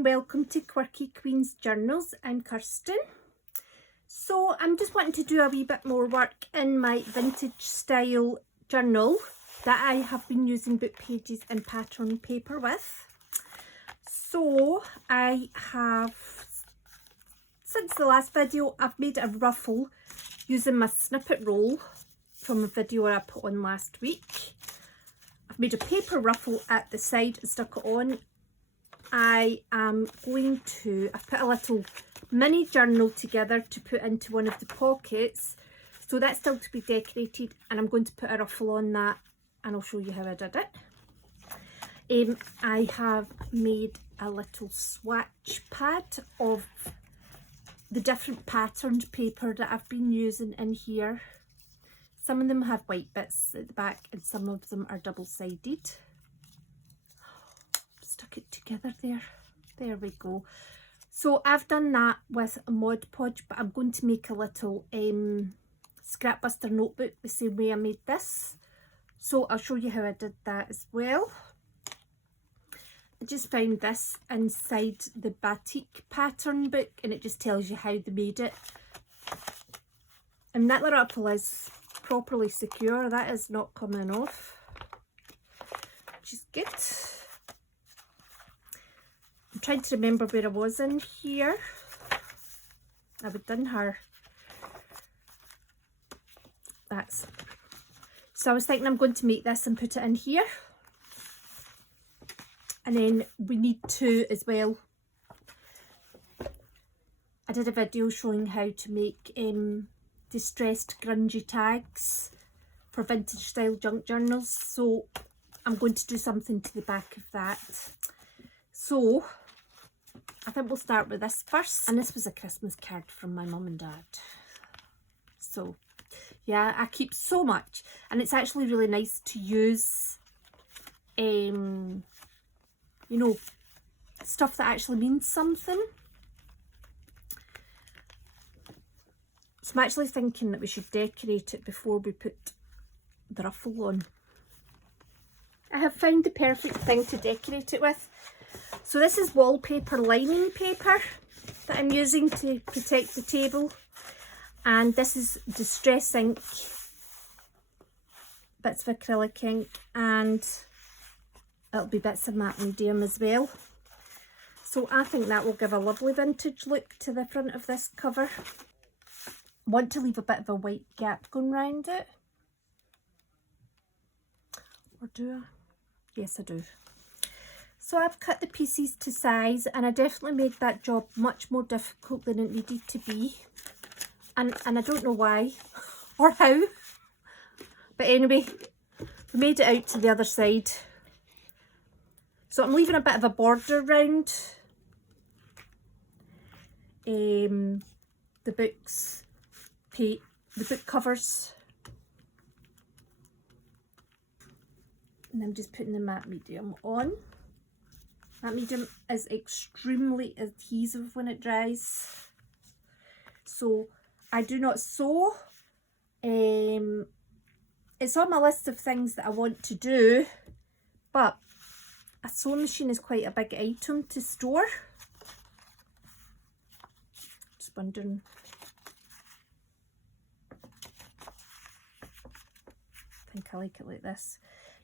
and welcome to Quirky Queen's Journals. I'm Kirsten. So I'm just wanting to do a wee bit more work in my vintage style journal that I have been using book pages and pattern paper with. So I have, since the last video, I've made a ruffle using my snippet roll from a video I put on last week. I've made a paper ruffle at the side and stuck it on. I've put a little mini journal together to put into one of the pockets. So that's still to be decorated, and I'm going to put a ruffle on that and I'll show you how I did it. I have made a little swatch pad of the different patterned paper that I've been using in here. Some of them have white bits at the back and some of them are double-sided. Stuck it together there. There we go. So I've done that with a Mod Podge, but I'm going to make a little scrapbuster notebook the same way I made this. So I'll show you how I did that as well. I just found this inside the batik pattern book and it just tells you how they made it. And that ruffle is properly secure. That is not coming off, which is good. I'm trying to remember where I was in here. I've done her. So I was thinking I'm going to make this and put it in here. And then we need to as well. I did a video showing how to make distressed grungy tags for vintage style junk journals. So I'm going to do something to the back of that. So I think we'll start with this first. And this was a Christmas card from my mum and dad. So yeah, I keep so much. And it's actually really nice to use, you know, stuff that actually means something. So I'm actually thinking that we should decorate it before we put the ruffle on. I have found the perfect thing to decorate it with. So this is wallpaper lining paper that I'm using to protect the table. And this is Distress ink, bits of acrylic ink, and it'll be bits of matte medium as well. So I think that will give a lovely vintage look to the front of this cover. I want to leave a bit of a white gap going round it. Or do I? Yes, I do. So I've cut the pieces to size, and I definitely made that job much more difficult than it needed to be. And I don't know why or how. But anyway, we made it out to the other side. So I'm leaving a bit of a border around the book covers. And I'm just putting the matte medium on. Matte medium is extremely adhesive when it dries. So I do not sew. It's on my list of things that I want to do, but a sewing machine is quite a big item to store. Just wondering. I think I like it like this.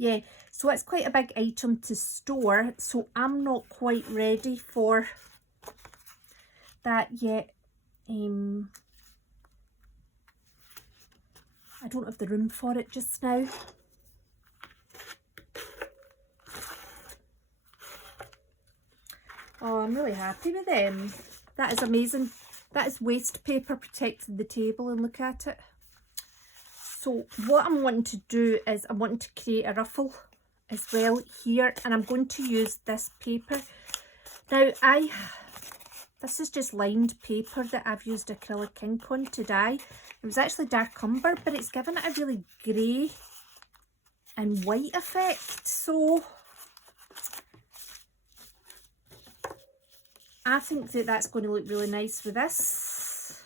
Yeah, so it's quite a big item to store, so I'm not quite ready for that yet. I don't have the room for it just now. Oh, I'm really happy with them. That is amazing. That is waste paper protecting the table, and look at it. So what I'm wanting to do is I'm wanting to create a ruffle as well here, and I'm going to use this paper. Now this is just lined paper that I've used acrylic ink on to dye. It was actually dark umber, but it's given it a really grey and white effect. So I think that that's going to look really nice with this.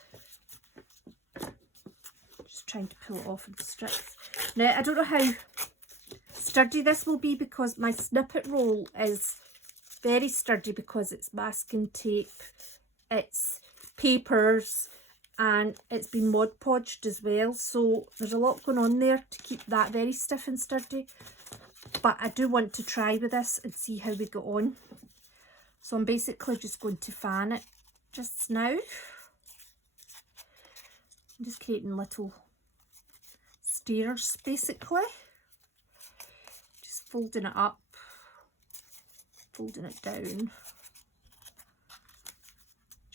Just trying to pull it off into strips. Now, I don't know how sturdy this will be because my snippet roll is very sturdy because it's masking tape, it's papers, and it's been Mod Podged as well, so there's a lot going on there to keep that very stiff and sturdy. But I do want to try with this and see how we go on. So I'm basically just going to fan it just now. I'm just creating little stairs basically. Just folding it up, folding it down.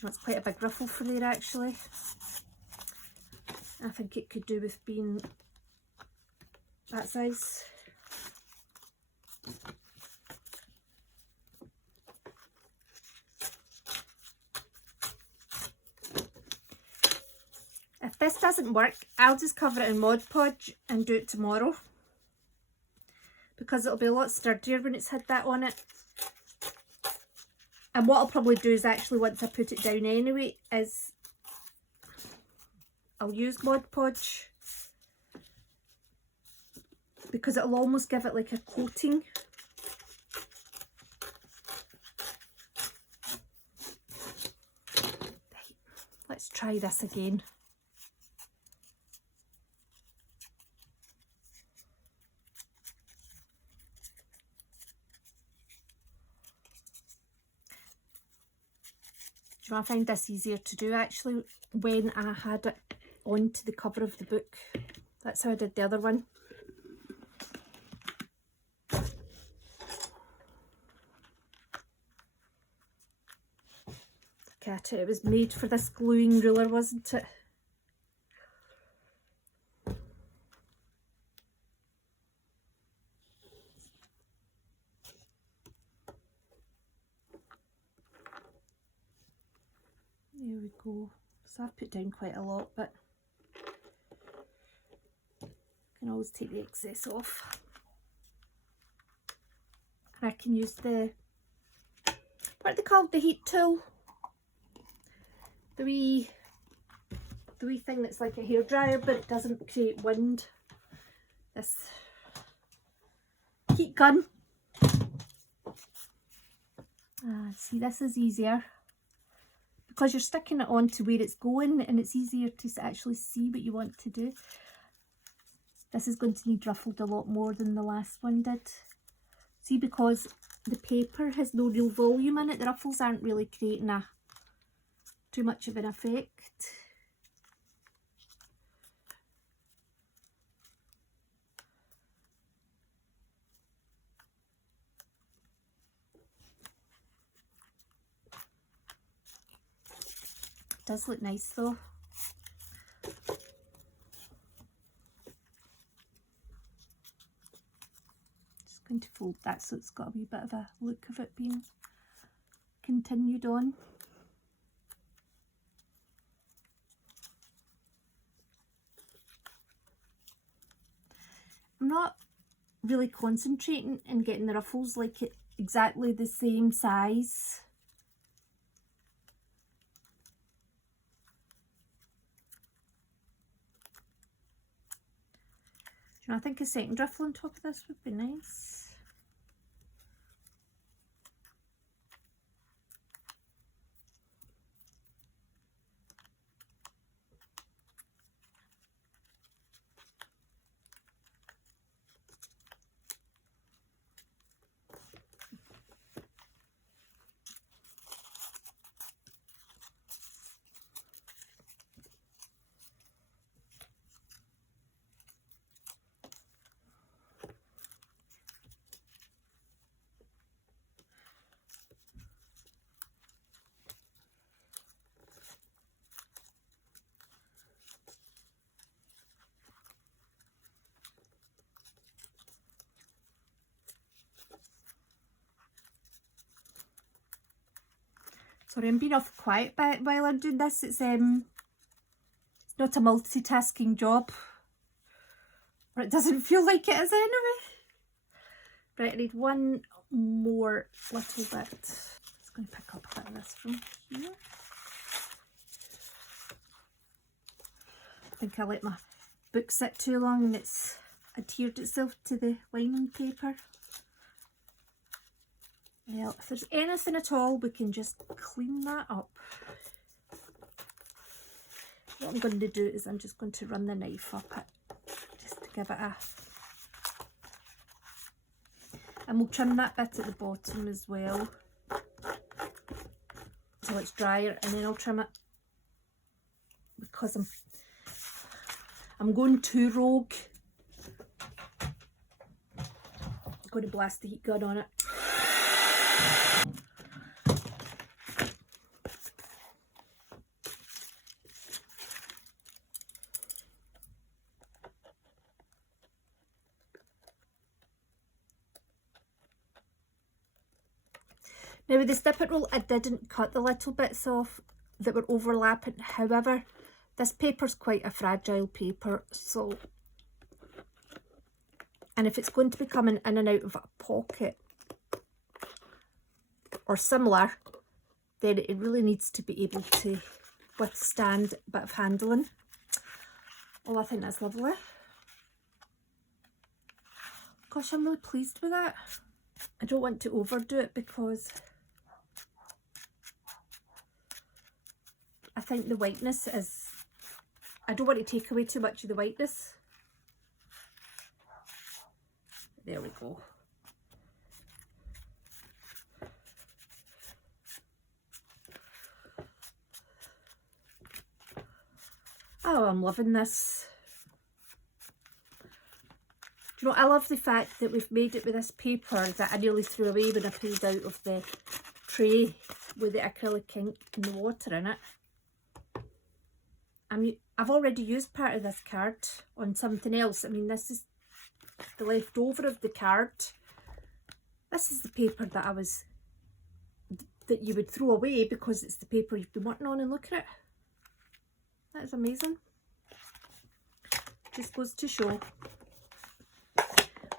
It's quite a big ruffle for there actually. I think it could do with being that size. If this doesn't work, I'll just cover it in Mod Podge and do it tomorrow, because it'll be a lot sturdier when it's had that on it. And what I'll probably do is actually, once I put it down anyway, is I'll use Mod Podge, because it'll almost give it like a coating. Right, let's try this again. Do you know, I find this easier to do actually when I had it onto the cover of the book. That's how I did the other one. Look at it, it was made for this gluing ruler, wasn't it? There we go. So I've put down quite a lot, but I can always take the excess off. And I can use the, what are they called, the heat tool? The wee thing that's like a hairdryer, but it doesn't create wind. This heat gun. See, this is easier, because you're sticking it on to where it's going, and it's easier to actually see what you want to do. This is going to need ruffled a lot more than the last one did. See, because the paper has no real volume in it, the ruffles aren't really creating too much of an effect. It does look nice though. Just going to fold that so it's got a wee bit of a look of it being continued on. I'm not really concentrating in getting the ruffles like it exactly the same size. You know, I think a second ruffle on top of this would be nice. Sorry, I'm being off quiet while I'm doing this. It's not a multitasking job, or it doesn't feel like it is anyway. Right, I need one more little bit. Just going to pick up a bit of this from here. I think I let my book sit too long and it's adhered itself to the lining paper. Well, if there's anything at all, we can just clean that up. What I'm going to do is I'm just going to run the knife up it, just to give it a... And we'll trim that bit at the bottom as well, till it's drier, and then I'll trim it, because I'm going too rogue. I'm going to blast the heat gun on it. Now with the snippet roll, I didn't cut the little bits off that were overlapping. However, this paper's quite a fragile paper, so, and if it's going to be coming in and out of a pocket or similar, then it really needs to be able to withstand a bit of handling. Oh, I think that's lovely. Gosh, I'm really pleased with that. I don't want to overdo it because I think the whiteness is, I don't want to take away too much of the whiteness. There we go. Oh, I'm loving this. Do you know, I love the fact that we've made it with this paper that I nearly threw away when I pulled out of the tray with the acrylic ink and the water in it. I've already used part of this card on something else. I mean, this is the leftover of the card. This is the paper that that you would throw away because it's the paper you've been working on, and look at it. That is amazing. Just goes to show.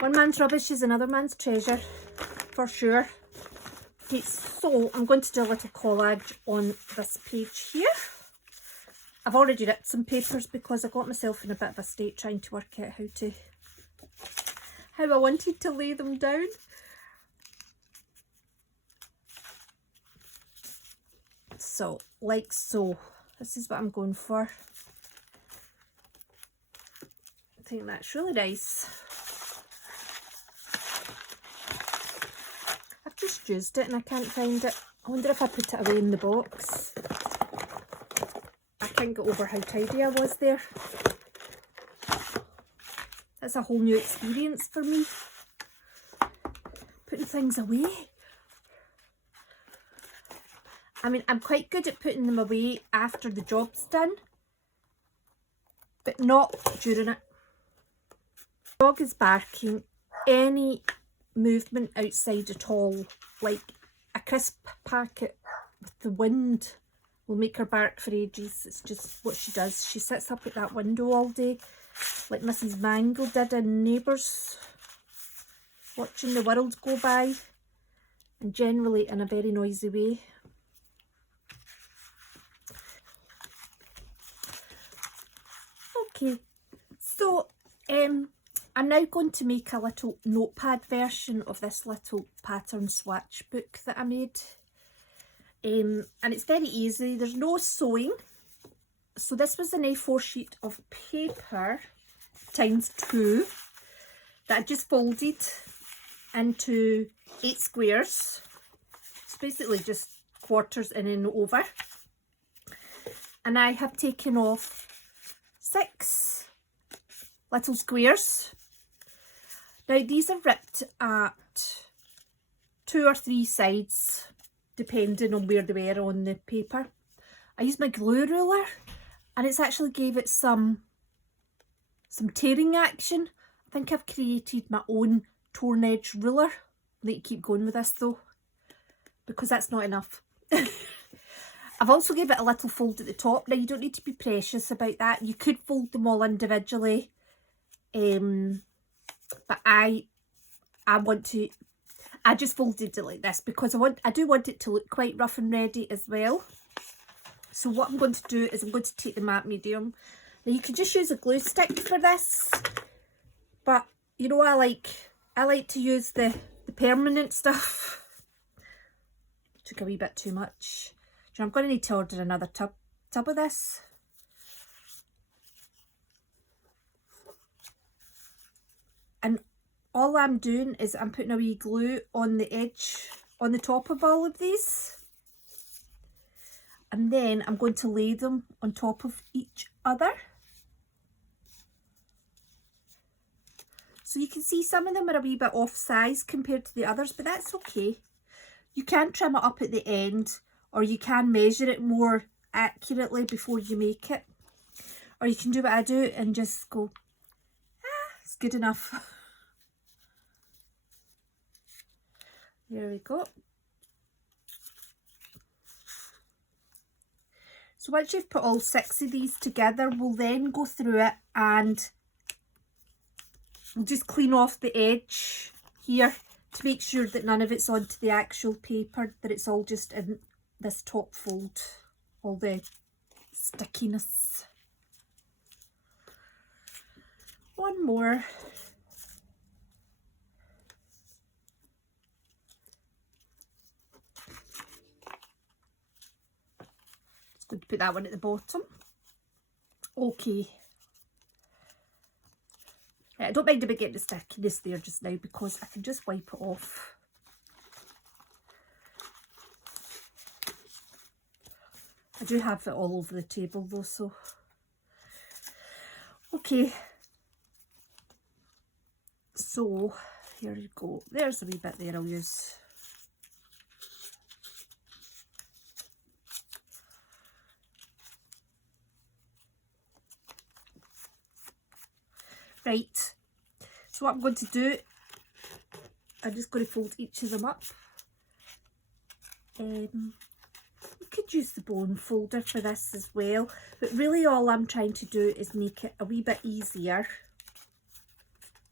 One man's rubbish is another man's treasure, for sure. Okay, so I'm going to do a little collage on this page here. I've already ripped some papers because I got myself in a bit of a state trying to work out how I wanted to lay them down. So, like so. This is what I'm going for. I think that's really nice. I've just used it and I can't find it. I wonder if I put it away in the box. I can't get over how tidy I was there. That's a whole new experience for me. Putting things away. I mean, I'm quite good at putting them away after the job's done, but not during it. The dog is barking. Any movement outside at all, like a crisp packet with the wind, will make her bark for ages. It's just what she does. She sits up at that window all day, like Mrs. Mangle did in Neighbours, watching the world go by, and generally in a very noisy way. Okay, so I'm now going to make a little notepad version of this little pattern swatch book that I made. And it's very easy. There's no sewing. So this was an A4 sheet of paper times 2 that I just folded into 8 squares. It's basically just quarters in and over. And I have taken off 6 little squares. Now these are ripped at 2 or 3 sides, depending on where they were on the paper. I used my glue ruler and it's actually gave it some tearing action. I think I've created my own torn edge ruler. I need to keep going with this though, because that's not enough. I've also gave it a little fold at the top. Now you don't need to be precious about that. You could fold them all individually. But I just folded it like this because I do want it to look quite rough and ready as well. So what I'm going to do is I'm going to take the matte medium. Now you can just use a glue stick for this, but you know, I like to use the permanent stuff. took a wee bit too much. So I'm going to need to order another tub of this. And all I'm doing is I'm putting a wee glue on the edge, on the top of all of these. And then I'm going to lay them on top of each other. So you can see some of them are a wee bit off size compared to the others, but that's okay. You can trim it up at the end, or you can measure it more accurately before you make it. Or you can do what I do and just go, it's good enough. There we go. So once you've put all 6 of these together, we'll then go through it and we'll just clean off the edge here to make sure that none of it's onto the actual paper, that it's all just in this top fold, all the stickiness. One more. Just going to put that one at the bottom. Okay. I don't mind about getting the stickiness there just now because I can just wipe it off. I do have it all over the table though, so. Okay. So, here you go. There's a wee bit there I'll use. Right, so what I'm going to do, I'm just going to fold each of them up. You could use the bone folder for this as well, but really all I'm trying to do is make it a wee bit easier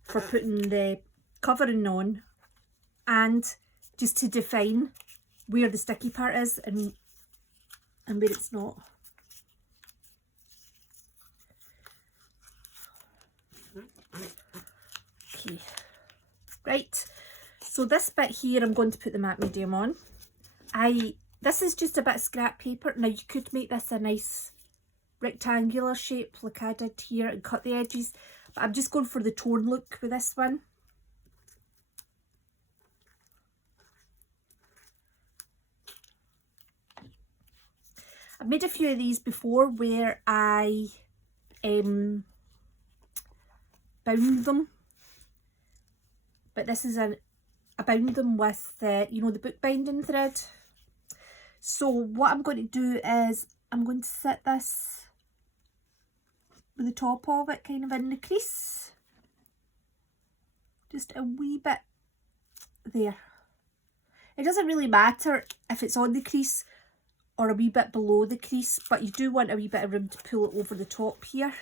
for putting the covering on, and just to define where the sticky part is and where it's not. Okay, right, so this bit here I'm going to put the matte medium on. This is just a bit of scrap paper. Now you could make this a nice rectangular shape like I did here and cut the edges, but I'm just going for the torn look with this one. I've made a few of these before where I bound them, but this is I bound them with you know, the book binding thread. So what I'm going to do is I'm going to set this with the top of it kind of in the crease, just a wee bit there. It doesn't really matter if it's on the crease or a wee bit below the crease, but you do want a wee bit of room to pull it over the top here.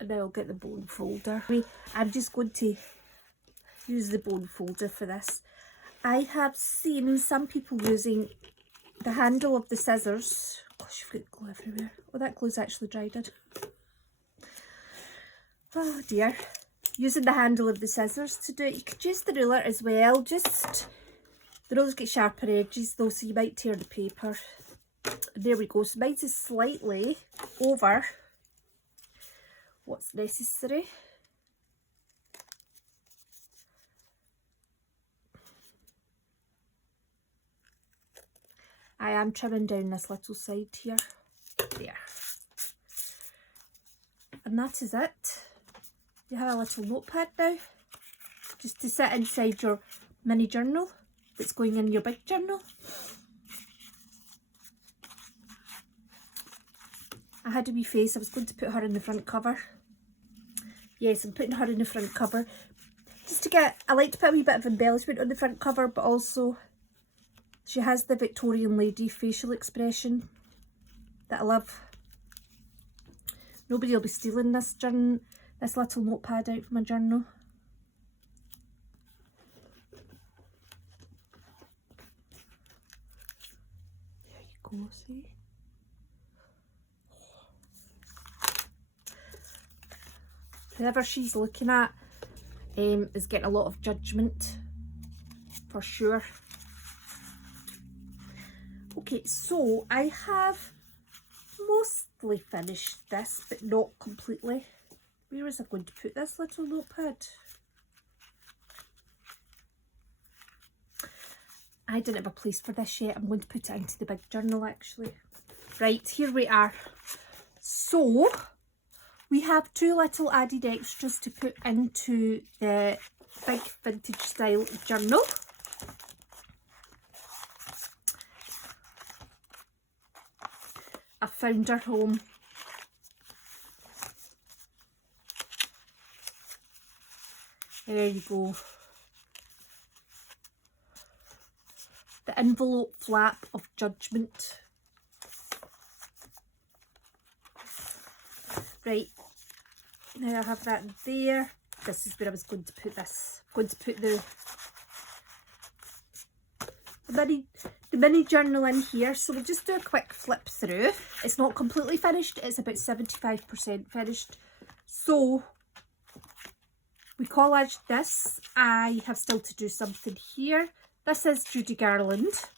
And now I'll get the bone folder. I'm just going to use the bone folder for this. I have seen some people using the handle of the scissors. Gosh, you've got glue everywhere. Oh, that glue's actually dried in. Oh dear. Using the handle of the scissors to do it. You could use the ruler as well. Just, the rulers get sharper edges though, so you might tear the paper. There we go. So mine is slightly over what's necessary. I am trimming down this little side here. There. And that is it. You have a little notepad now, just to sit inside your mini journal that's going in your big journal. I had a wee face, I was going to put her in the front cover. Yes, I'm putting her in the front cover. Just to get, I like to put a wee bit of embellishment on the front cover, but also she has the Victorian lady facial expression that I love. Nobody will be stealing this little notepad out of my journal. There you go, see? Whoever she's looking at is getting a lot of judgment for sure. Okay, so I have mostly finished this, but not completely. Where was I going to put this little notepad? I didn't have a place for this yet. I'm going to put it into the big journal actually. Right, here we are. So we have 2 little added extras to put into the big vintage style journal. I found her home. There you go. The envelope flap of judgment. Right, now I have that there. This is where I was going to put this. I'm going to put the mini journal in here. So we'll just do a quick flip through. It's not completely finished. It's about 75% finished. So we collaged this. I have still to do something here. This is Judy Garland.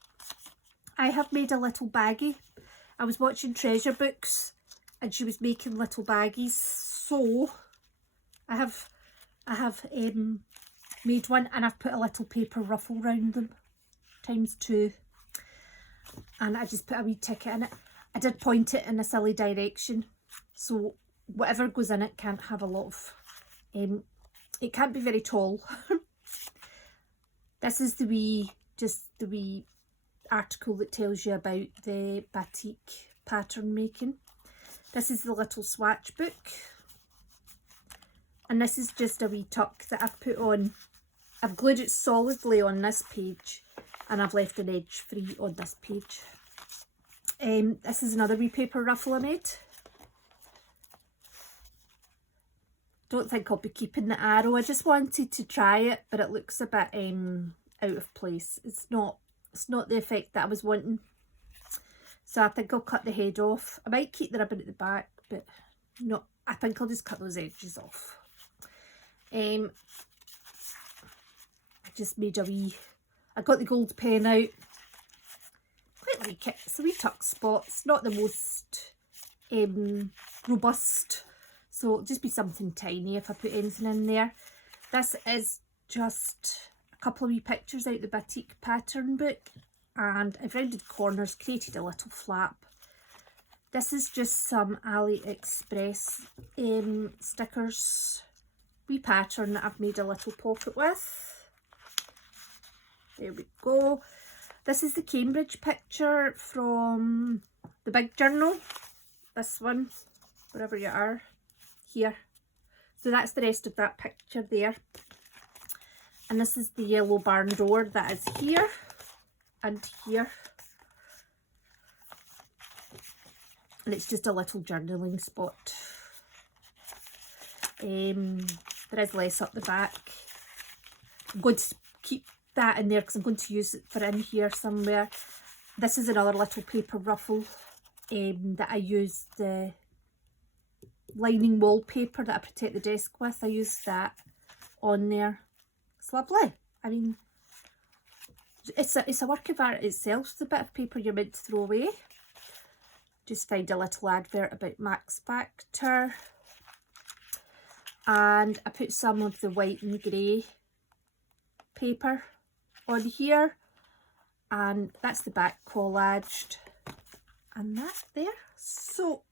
I have made a little baggie. I was watching Treasure Books and she was making little baggies, so I have made one, and I've put a little paper ruffle round them, ×2, and I just put a wee ticket in it. I did point it in a silly direction, so whatever goes in it can't have a lot of, it can't be very tall. This is the wee article that tells you about the batik pattern making. This is the little swatch book, and this is just a wee tuck that I've put on. I've glued it solidly on this page and I've left an edge free on this page. This is another wee paper ruffle I made. Don't think I'll be keeping the arrow. I just wanted to try it, but it looks a bit out of place. It's not the effect that I was wanting. So I think I'll cut the head off. I might keep the ribbon at the back, but no, I think I'll just cut those edges off. I just made a wee, I got the gold pen out. Quite like it. It's a wee tuck spot. It's not the most robust, so it'll just be something tiny if I put anything in there. This is just a couple of wee pictures out the batik pattern book, and I've rounded corners, created a little flap. This is just some AliExpress stickers, wee pattern that I've made a little pocket with. There we go. This is the Cambridge picture from the big journal. This one, wherever you are, here. So that's the rest of that picture there. And this is the yellow barn door that is here and here. And it's just a little journaling spot. There is less up the back. I'm going to keep that in there because I'm going to use it for in here somewhere. This is another little paper ruffle that I used the lining wallpaper that I protect the desk with. I used that on there. It's lovely. I mean, it's a work of art itself. It's a bit of paper you're meant to throw away. Just found a little advert about Max Factor. And I put some of the white and grey paper on here. And that's the back collaged. And that's there. So,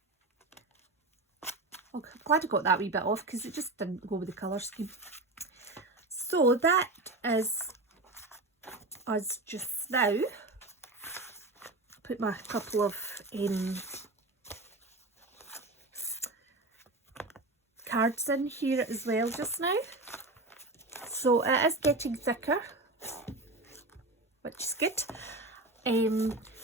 I'm glad I got that wee bit off because it just didn't go with the colour scheme. So that is us just now. Put my couple of cards in here as well just now. So it is getting thicker, which is good.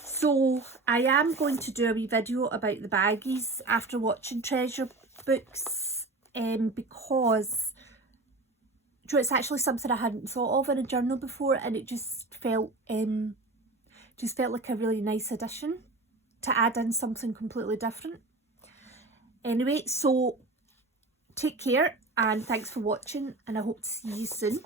So I am going to do a wee video about the baggies after watching Treasure Books, because it's actually something I hadn't thought of in a journal before, and it just felt like a really nice addition to add in something completely different. Anyway, so take care and thanks for watching, and I hope to see you soon.